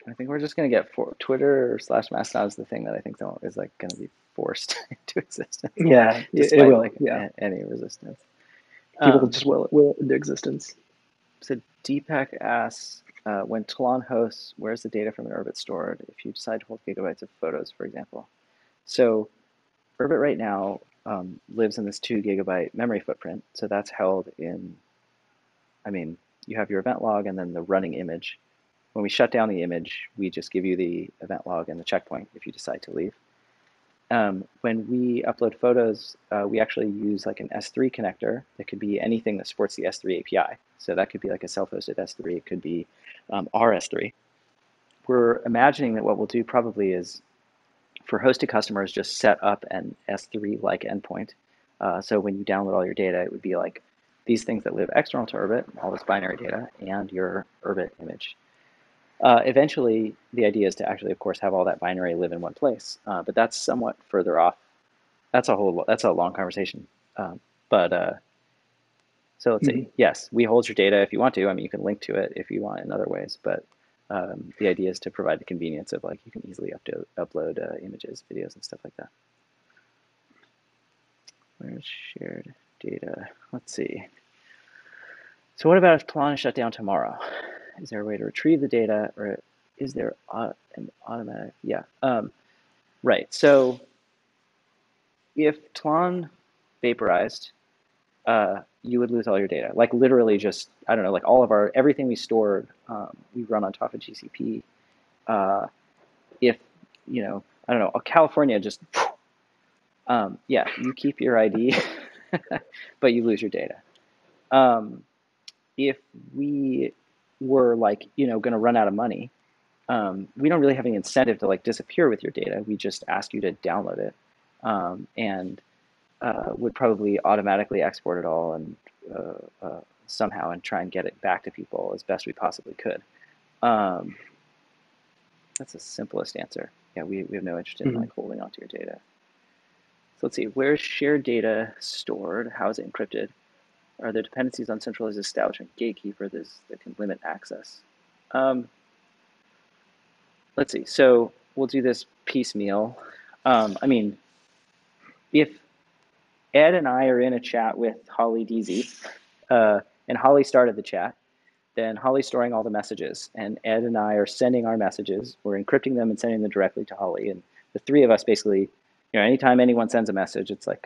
I think we're just gonna get Twitter slash Mastodon is the thing that I think is like gonna be forced into existence, Yeah, it despite will. like Yeah, any resistance. people Um, just will it into existence. so Deepak asks, when Tlon hosts, where's the data from an Urbit stored? If you decide to hold gigabytes of photos, for example. So Urbit right now lives in this 2 GB memory footprint. So that's held in, I mean, you have your event log and then the running image. When we shut down the image, we just give you the event log and the checkpoint if you decide to leave. When we upload photos, we actually use like an S3 connector. It could be anything that supports the S3 API. So that could be like a self-hosted S3. It could be our S3. We're imagining that what we'll do probably is for hosted customers, just set up an S3-like endpoint. So when you download all your data, it would be like these things that live external to Urbit, all this binary data, and your Urbit image. Eventually, the idea is to actually, of course, have all that binary live in one place, but that's somewhat further off. That's a long conversation. But so let's see. Mhm. Yes, we hold your data if you want to. I mean, you can link to it if you want in other ways, but the idea is to provide the convenience of like you can easily upload images, videos, and stuff like that. Where's shared data? Let's see. So what about if Tlon is shut down tomorrow? Is there a way to retrieve the data, or is there an automatic? Yeah. Right. So if Tlon vaporized, you would lose all your data. Like literally, just I don't know, like all of our everything we stored, we run on top of GCP. Uh, if I don't know, California just, yeah, you keep your ID, but you lose your data. Um, if we were like going to run out of money, we don't really have any incentive to like disappear with your data. We just ask you to download it, and would probably automatically export it all and somehow and try and get it back to people as best we possibly could. Um, that's the simplest answer. Yeah, we have no interest in Mhm. like holding onto your data. So let's see, where's shared data stored? How is it encrypted? Are there dependencies on centralized establishment gatekeeper that can limit access? Um, let's see. So we'll do this piecemeal. I mean, if Ed and I are in a chat with Holly DZ, and Holly started the chat, then Holly's storing all the messages, and Ed and I are sending our messages. We're encrypting them and sending them directly to Holly, and the three of us basically, anytime anyone sends a message, it's like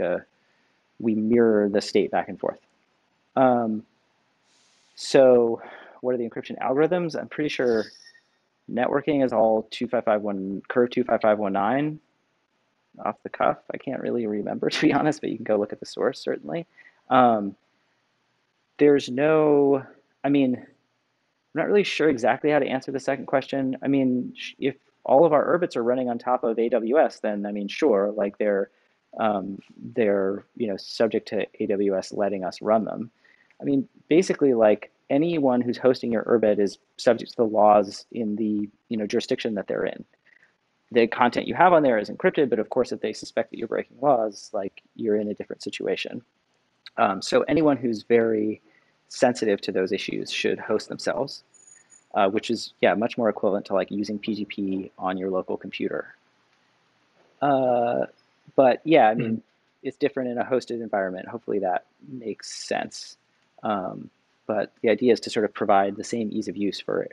we mirror the state back and forth. Um, so, what are the encryption algorithms? I'm pretty sure networking is all 2551 curve 25519 off the cuff. I can't really remember to be honest, but you can go look at the source certainly. Um, there's no, I mean, I'm not really sure exactly how to answer the second question. I mean, if all of our Urbits are running on top of AWS, then I mean, sure, like they're subject to AWS letting us run them. I mean, basically, like anyone who's hosting your Urbit is subject to the laws in the jurisdiction that they're in. The content you have on there is encrypted, but of course, if they suspect that you're breaking laws, like you're in a different situation. So anyone who's very sensitive to those issues should host themselves. which is, yeah, much more equivalent to like using PGP on your local computer. Uh, but yeah, I Mhm. mean, it's different in a hosted environment. Hopefully that makes sense. Um, but the idea is to sort of provide the same ease of use for,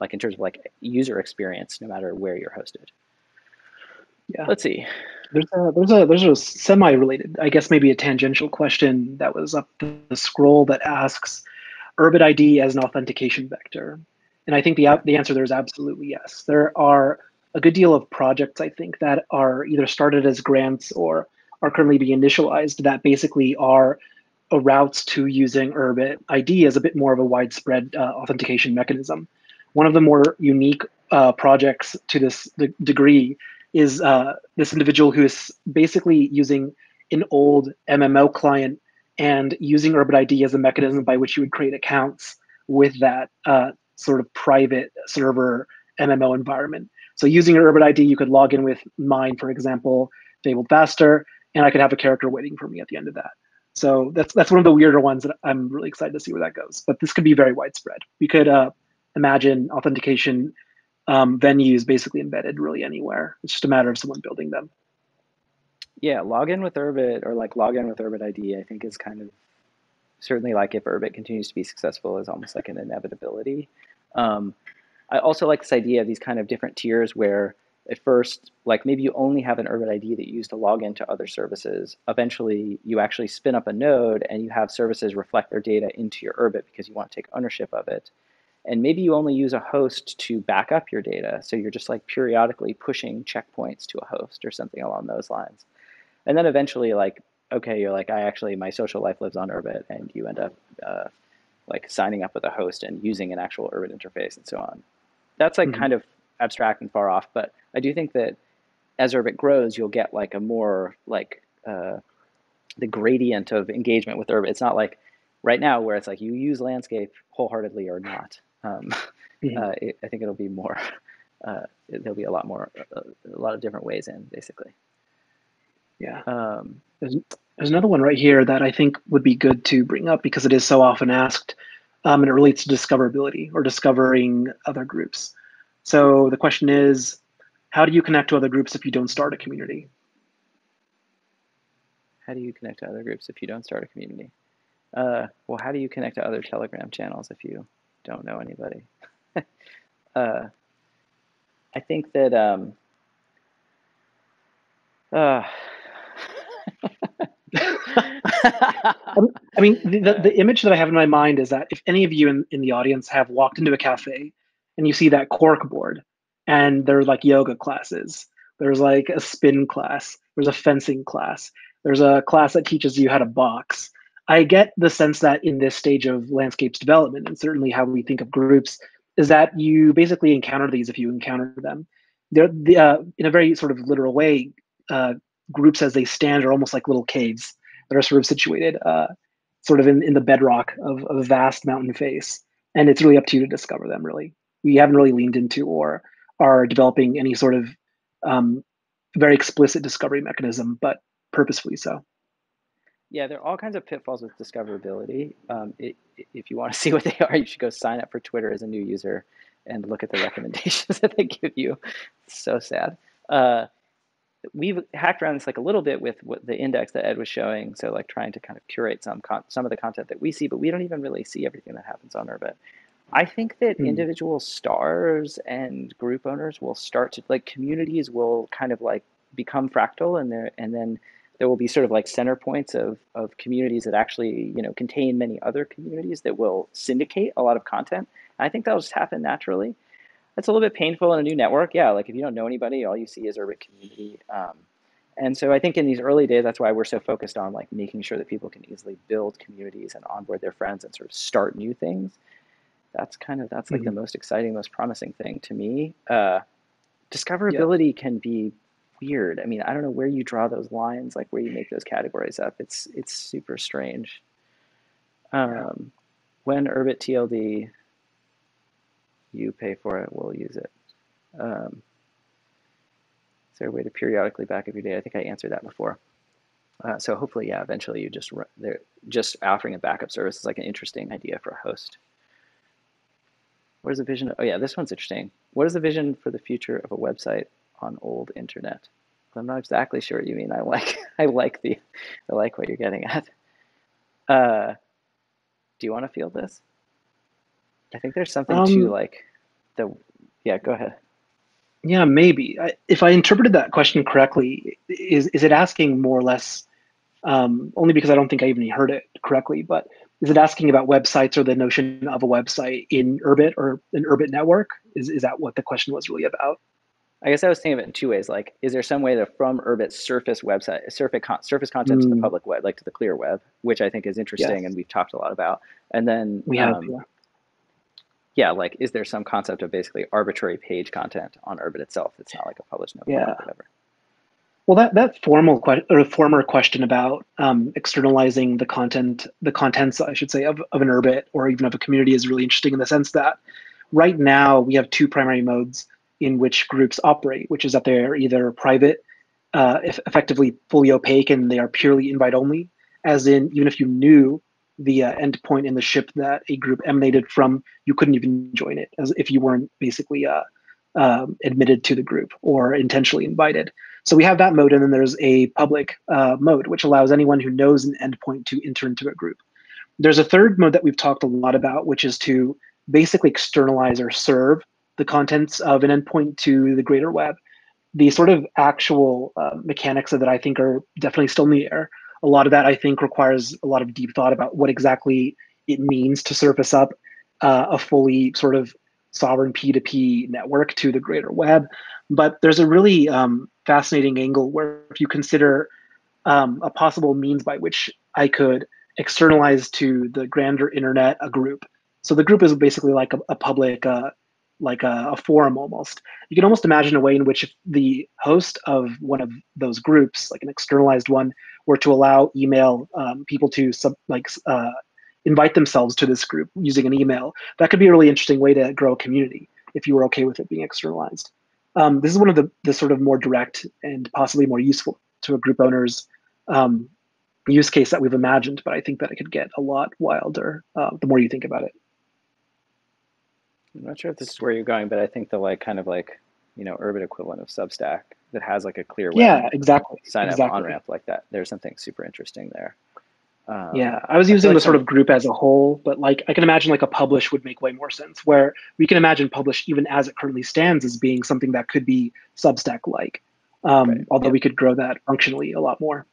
like in terms of like user experience, no matter where you're hosted. Yeah. Let's see. There's a semi-related, I guess maybe a tangential question that was up the scroll that asks Urbit ID as an authentication vector. And I think Yeah. the answer there is absolutely yes. There are a good deal of projects, I think, that are either started as grants or are currently being initialized that basically are routes to using Urbit ID as a bit more of a widespread authentication mechanism. One of the more unique projects to this degree is this individual who is basically using an old MMO client and using Urbit ID as a mechanism by which you would create accounts with that sort of private server MMO environment. So using Urbit ID, you could log in with mine, for example, Fabled Faster, and I could have a character waiting for me at the end of that. So that's one of the weirder ones that I'm really excited to see where that goes. But this could be very widespread. We could imagine authentication venues basically embedded really anywhere. It's just a matter of someone building them. Yeah, log in with Urbit or like log in with Urbit ID, I think is kind of certainly like if Urbit continues to be successful is almost like an inevitability. Um, I also like this idea of these kind of different tiers where at first, like maybe you only have an Urbit ID that you use to log into other services. Eventually, you actually spin up a node and you have services reflect their data into your Urbit because you want to take ownership of it. And maybe you only use a host to back up your data. So you're just like periodically pushing checkpoints to a host or something along those lines. And then eventually, like, okay, you're like, I actually, my social life lives on Urbit, and you end up like signing up with a host and using an actual Urbit interface and so on. That's like Mm-hmm. kind of abstract and far off, but I do think that as Urbit grows, you'll get like a more like the gradient of engagement with Urbit. It's not like right now where it's like you use landscape wholeheartedly or not. Mm-hmm. I think it'll be more. There'll be a lot more, a lot of different ways in, basically. Yeah. Um, There's, there's another one right here that I think would be good to bring up because it is so often asked, and it relates to discoverability or discovering other groups. So the question is, how do you connect to other groups if you don't start a community? how do you connect to other groups if you don't start a community? Well, how do you connect to other Telegram channels if you don't know anybody? uh, I think that uh, I mean, the image that I have in my mind is that if any of you in the audience have walked into a cafe and you see that cork board and there's like yoga classes, there's like a spin class, there's a fencing class, there's a class that teaches you how to box. I get the sense that in this stage of landscapes development, and certainly how we think of groups, is that you basically encounter these if you encounter them. In a very sort of literal way, uh, groups as they stand are almost like little caves that are sort of situated sort of in the bedrock of a vast mountain face. And it's really up to you to discover them, really. We haven't really leaned into or are developing any sort of um, very explicit discovery mechanism, but purposefully so. yeah, there are all kinds of pitfalls with discoverability. If you want to see what they are, you should go sign up for Twitter as a new user and look at the recommendations that they give you. It's so sad. Uh, we've hacked around this like a little bit with what the index that Ed was showing. So like trying to kind of curate some of the content that we see, but we don't even really see everything that happens on Urbit. I think that Hmm. individual stars and group owners will start to like communities will kind of like become fractal and then there will be sort of like center points of communities that actually contain many other communities that will syndicate a lot of content. And I think that'll just happen naturally. It's a little bit painful in a new network. Yeah, like if you don't know anybody, all you see is Urbit Community. And so I think in these early days, that's why we're so focused on like making sure that people can easily build communities and onboard their friends and sort of start new things. That's like the Hmm. most exciting, most promising thing to me. Yeah. Discoverability can be weird. I mean, I don't know where you draw those lines, like where you make those categories up. It's super strange. Yeah. Um, when Urbit TLD, you pay for it, we'll use it. Um, is there a way to periodically back up your data? I think I answered that before. So hopefully, yeah, eventually you they're just offering a backup service is like an interesting idea for a host. What is the vision? Oh yeah, this one's interesting. What is the vision for the future of a website on old internet? I'm not exactly sure what you mean. I like what you're getting at. Uh, do you want to feel this? I think there's something to Um, like the, yeah, go ahead. yeah, maybe. If I interpreted that question correctly, is it asking more or less, only because I don't think I even heard it correctly, but is it asking about websites or the notion of a website in Urbit or an Urbit network? Is that what the question was really about? I guess I was thinking of it in two ways. Like, is there some way to from Urbit surface content to the Mm, public web, like to the clear web, which I think is interesting and yes, we've talked a lot about. And then, we have. Yeah. yeah, like, is there some concept of basically arbitrary page content on Urbit itself that's not like a published notebook or Yeah. whatever? Well, that former question about externalizing the contents, I should say, of an Urbit or even of a community is really interesting in the sense that right now we have two primary modes in which groups operate, which is that they're either private, effectively fully opaque, and they are purely invite only, as in even if you knew the endpoint in the ship that a group emanated from, you couldn't even join it, as if you weren't basically admitted to the group or intentionally invited. So we have that mode, and then there's a public mode, which allows anyone who knows an endpoint to enter into a group. There's a third mode that we've talked a lot about, which is to basically externalize or serve the contents of an endpoint to the greater web. The sort of actual mechanics of that I think are definitely still in the air. A lot of that I think requires a lot of deep thought about what exactly it means to surface up a fully sort of sovereign P2P network to the greater web. But there's a really fascinating angle where if you consider a possible means by which I could externalize to the grander internet a group. So the group is basically like a public, like a forum almost. You can almost imagine a way in which if the host of one of those groups, like an externalized one, were to allow email people to invite themselves to this group using an email. That could be a really interesting way to grow a community if you were okay with it being externalized. This is one of the sort of more direct and possibly more useful to a group owner's um, use case that we've imagined, but I think that it could get a lot wilder the more you think about it. I'm not sure if this is where you're going, but I think the like kind of like, Urbit equivalent of Substack that has like a clear web Yeah, exactly, sign up on exactly. ramp like that. There's something super interesting there. Yeah, I was I feel using like the sort some, of group as a whole, but like I can imagine like a publish would make way more sense. Where we can imagine publish even as it currently stands as being something that could be Substack like, right. although Yep. we could grow that functionally a lot more.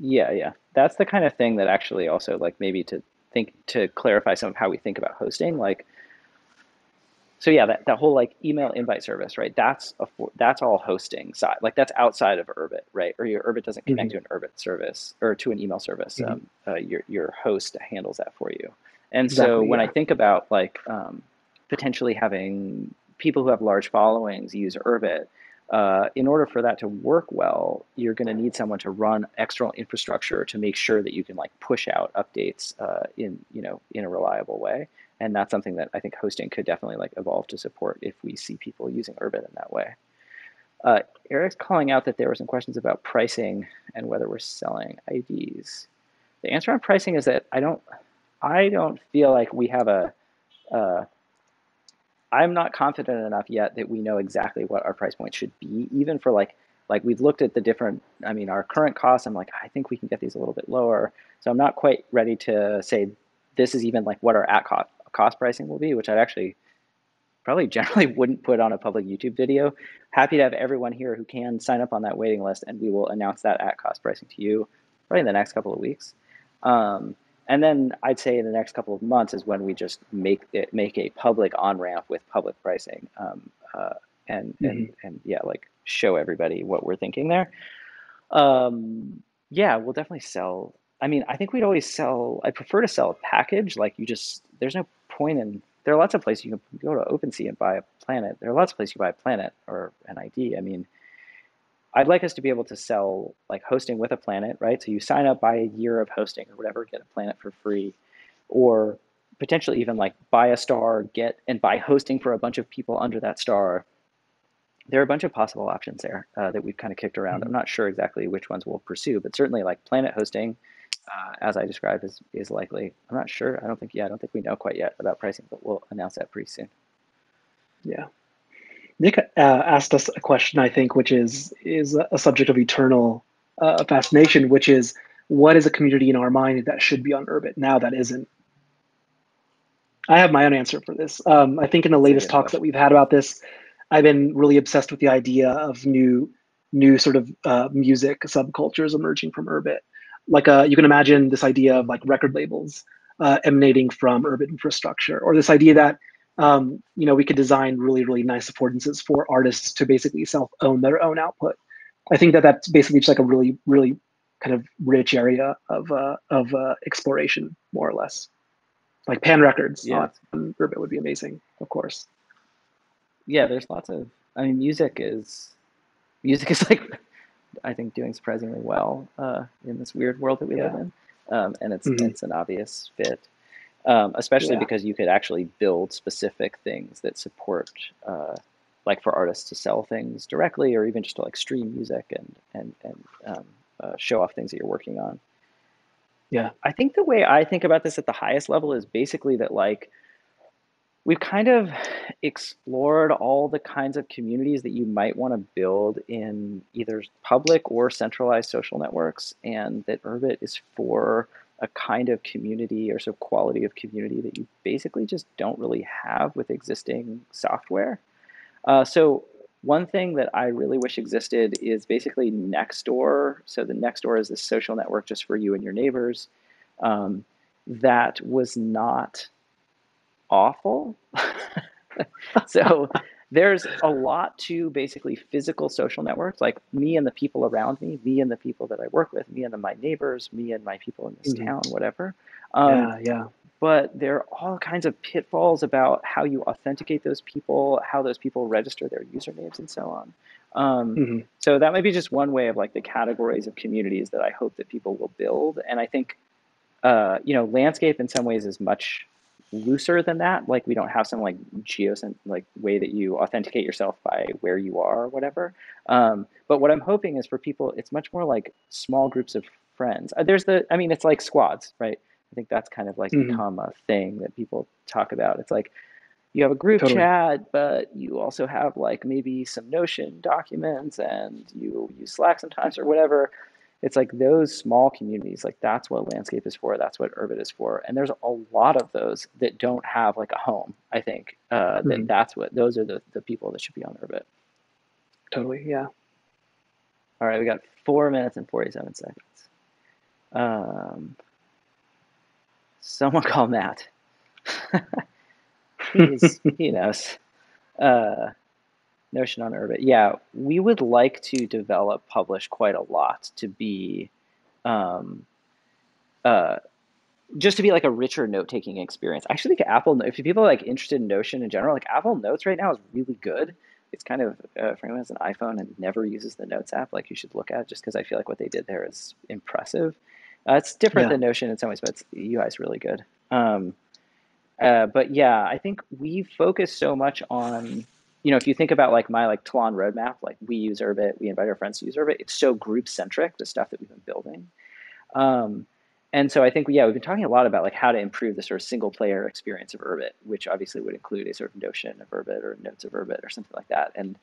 Yeah, yeah. That's the kind of thing that actually also like maybe to clarify some of how we think about hosting. Like, so yeah, that whole like email invite service, right? That's all hosting side. Like that's outside of Urbit, right? Or your Urbit doesn't connect Hmm. to an Urbit service or to an email service. Hmm. Your host handles that for you. And so Exactly. when I Yeah. think about like potentially having people who have large followings use Urbit, in order for that to work well, you're going to need someone to run external infrastructure to make sure that you can like push out updates in a reliable way. And that's something that I think hosting could definitely like evolve to support if we see people using Urbit in that way. Uh, Eric's calling out that there were some questions about pricing and whether we're selling IDs. The answer on pricing is that I don't feel like we have uh, I'm not confident enough yet that we know exactly what our price point should be, even for like we've looked at the different. I mean, our current costs. I'm like, I think we can get these a little bit lower. So I'm not quite ready to say this is even like what our at cost pricing will be, which I'd actually probably generally wouldn't put on a public YouTube video. Happy to have everyone here who can sign up on that waiting list, and we will announce that at cost pricing to you probably in the next couple of weeks. Um, and then I'd say in the next couple of months is when we just make a public on ramp with public pricing, and and Hmm. and yeah, like show everybody what we're thinking there. Yeah, we'll definitely sell. I mean, I think we'd always sell. I prefer to sell a package. Like you just, there's no point in. There are lots of places you can go to OpenSea and buy a planet. There are lots of places you buy a planet or an ID. I mean, I'd like us to be able to sell like hosting with a planet, right? So you sign up, buy a year of hosting or whatever, get a planet for free, or potentially even like buy a star, get and buy hosting for a bunch of people under that star. There are a bunch of possible options there that we've kind of kicked around. I'm Hmm. not sure exactly which ones we'll pursue, but certainly like planet hosting as I described, is likely. I'm not sure. I don't think we know quite yet about pricing, but we'll announce that pretty soon. Yeah. Nick asked us a question, I think, which is a subject of eternal fascination, which is what is a community in our mind that should be on Urbit now that isn't? I have my own answer for this. I think in the That's a latest good talks that question. we've had about this, I've been really obsessed with the idea of new sort of music subcultures emerging from Urbit. Like you can imagine this idea of like record labels emanating from Urbit infrastructure, or this idea that we could design really nice affordances for artists to basically self-own their own output. I think that that's basically just like a really kind of rich area of exploration, more or less. Like Pan Records Yeah, on Urbit would be amazing, of course. yeah. There's lots of. I mean, music is like I think doing surprisingly well in this weird world that we live Yeah. in, and Hmm. it's an obvious fit, especially Yeah. because you could actually build specific things that support, like for artists to sell things directly, or even just to like stream music and show off things that you're working on. Yeah. I think the way I think about this at the highest level is basically that like we've kind of explored all the kinds of communities that you might want to build in either public or centralized social networks, and that Urbit is for a kind of community or sort of quality of community that you basically just don't really have with existing software. So one thing that I really wish existed is basically Nextdoor. So the Nextdoor is this social network just for you and your neighbors. Um, that was not awful. So there's a lot to basically physical social networks, like me and the people around me, me and the people that I work with, me and my neighbors, me and my people in this Hmm. town, whatever. Um, Yeah. Yeah. but there are all kinds of pitfalls about how you authenticate those people, how those people register their usernames, and so on. Hmm. So that might be just one way of like the categories of communities that I hope that people will build. And I think landscape in some ways is much looser than that. Like we don't have some like like way that you authenticate yourself by where you are or whatever. But what I'm hoping is for people, it's much more like small groups of friends. I mean, it's like squads, right? I think that's kind of like Hmm. become a thing that people talk about. It's like you have a group Totally. chat, but you also have like maybe some Notion documents and you use Slack sometimes or whatever. It's like those small communities, like that's what Landscape is for. That's what Urbit is for. And there's a lot of those that don't have like a home. I think Hmm. those are the people that should be on Urbit. Totally. Yeah. All right, we got 4 minutes and 47 seconds. Um, Someone call Matt. He knows. Uh, Notion on Urbit. Yeah, we would like to develop publish quite a lot to be um, uh, just to be like a richer note taking experience. I actually think if people are like interested in Notion in general, like Apple Notes right now is really good. It's kind of for anyone who has an iPhone and never uses the Notes app, like you should look at it just because I feel like what they did there is impressive. It's different Yeah. than Notion in some ways, but the UI is really good. But yeah, I think we focus so much on, if you think about like my like Tlon roadmap, like we use Urbit, we invite our friends to use Urbit. It's so group centric, the stuff that we've been building. Um, and so I think, yeah, we've been talking a lot about like how to improve the sort of single player experience of Urbit, which obviously would include a sort of Notion of Urbit or notes of Urbit or something like that. And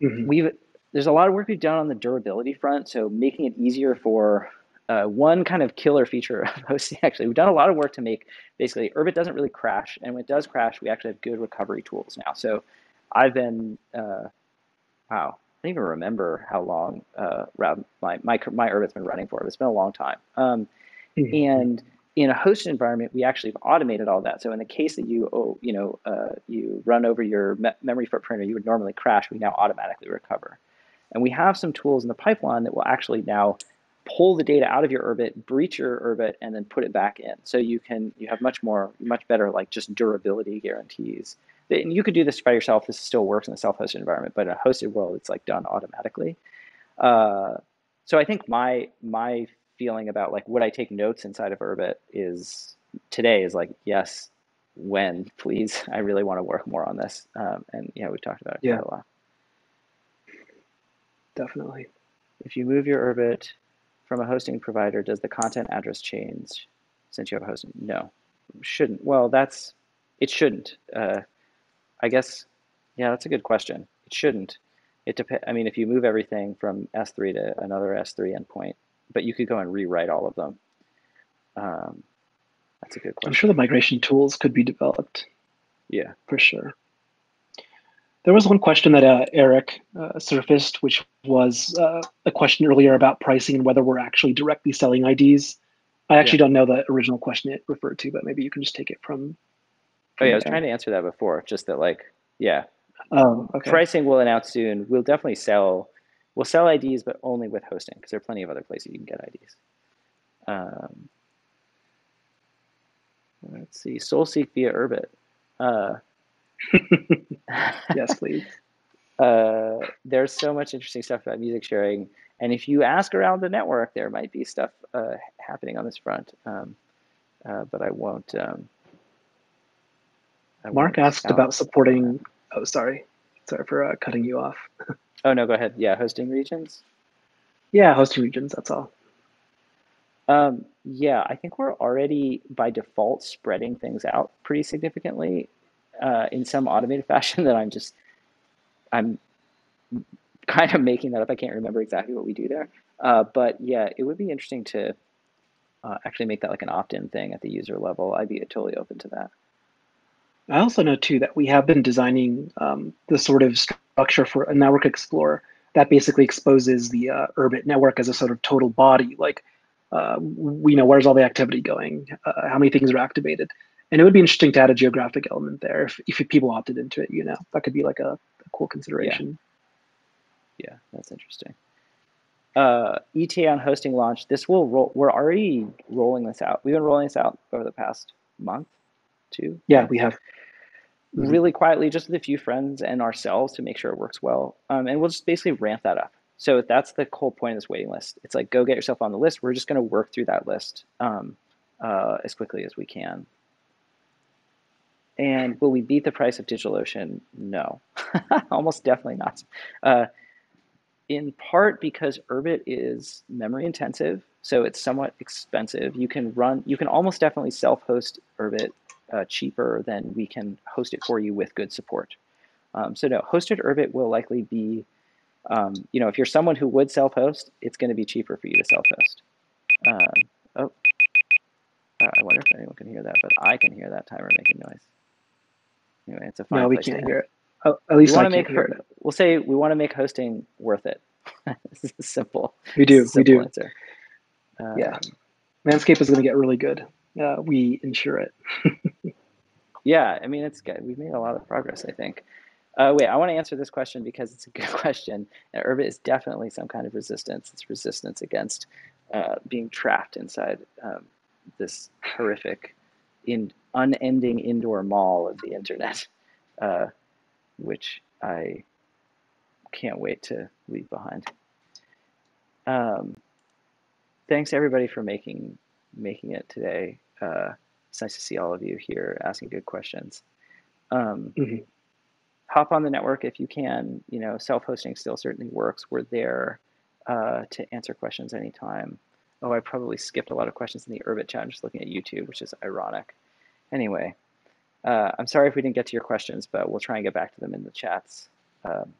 Hmm. we've there's a lot of work we've done on the durability front, so making it easier for one kind of killer feature of hosting. Actually, we've done a lot of work to make basically Urbit doesn't really crash, and when it does crash, we actually have good recovery tools now. So I've been wow, I don't even remember how long my Urbit's been running for. It's been a long time. Hmm. And in a hosted environment, we actually have automated all that. So in the case that you run over your memory footprint or you would normally crash, we now automatically recover. And we have some tools in the pipeline that will actually now pull the data out of your Urbit, breach your Urbit, and then put it back in. So you have much better like just durability guarantees. And you could do this by yourself. This still works in a self-hosted environment, but in a hosted world, it's like done automatically. Uh, so I think my feeling about like would I take notes inside of Urbit is today is like yes, when please. I really want to work more on this, and we've talked about it quite Yeah. a lot. Definitely. If you move your Urbit from a hosting provider, does the content address change since you have a hosting? No, shouldn't. Well, it shouldn't. I guess, yeah, that's a good question. It shouldn't. It depends. I mean, if you move everything from S3 to another S3 endpoint, but you could go and rewrite all of them. That's a good I'm sure question. the migration tools could be developed Yeah. for sure. There was one question that Eric surfaced, which was a question earlier about pricing and whether we're actually directly selling IDs. I Yeah. actually don't know the original question it referred to, but maybe you can just take it from Oh, yeah, I was trying there. to answer that before, just that, like, yeah, Oh, okay. pricing we'll announce soon. We'll sell IDs, but only with hosting, because there are plenty of other places you can get IDs. Um, let's see, SoulSeek via Urbit. Uh, Yes, please. there's so much interesting stuff about music sharing, and if you ask around the network, there might be stuff happening on this front. But I won't. I Mark won't asked spout about on that. supporting. Oh, sorry. Sorry for cutting you off. Oh no, go ahead. Yeah, hosting regions. Yeah, hosting regions, that's all. Yeah, I think we're already by default spreading things out pretty significantly in some automated fashion that I'm kind of making that up. I can't remember exactly what we do there. But yeah, it would be interesting to actually make that like an opt-in thing at the user level. I'd be totally open to that. I also know too that we have been designing the sort of structure for a network explorer that basically exposes the Urbit network as a sort of total body. Like, we know where's all the activity going, how many things are activated, and it would be interesting to add a geographic element there if people opted into it. That could be like a cool Yeah, consideration. yeah, that's interesting. ETA on hosting launch. This will roll. We're already rolling this out. We've been rolling this out over the past month, 2 months, Yeah, we have. Mhm. really quietly, just with a few friends and ourselves to make sure it works well. And we'll just basically ramp that up. So that's the whole point of this waiting list. It's like, go get yourself on the list. We're just going to work through that list as quickly as we can. And will we beat the price of DigitalOcean? No, almost definitely not. Uh, in part because Urbit is memory intensive, so it's somewhat expensive. You can almost definitely self-host Urbit cheaper than we can host it for you with good support. So no, hosted Urbit will likely be, if you're someone who would self-host, it's going to be cheaper for you to self-host. Oh, I wonder if anyone can hear that, but I can hear that timer making noise. Anyway, it's a fine No, we place to can't hear end. it. Oh, at We least want I to can't make, hear it. we'll say we want to make hosting worth it. This is a simple, We this is a do. We simple do. answer. Yeah. Um, Landscape is going to get really good. We ensure it. yeah, I mean, it's good. We've made a lot of progress, I think. Wait, I want to answer this question because it's a good question. And Urbit is definitely some kind of resistance. It's resistance against being trapped inside this horrific, unending indoor mall of the internet, uh, which I can't wait to leave behind. Um, thanks everybody for making it today. It's nice to see all of you here asking good questions. Um, Mhm. hop on the network if you can. Self-hosting still certainly works. We're there to answer questions anytime. Oh, I probably skipped a lot of questions in the Urbit chat. I'm just looking at YouTube, which is ironic. Anyway, I'm sorry if we didn't get to your questions, but we'll try and get back to them in the chats. Um,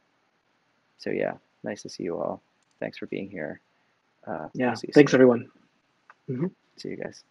so yeah, nice to see you all. Thanks for being here. We'll Yeah. see you Thanks, soon. everyone. Mhm. See you guys.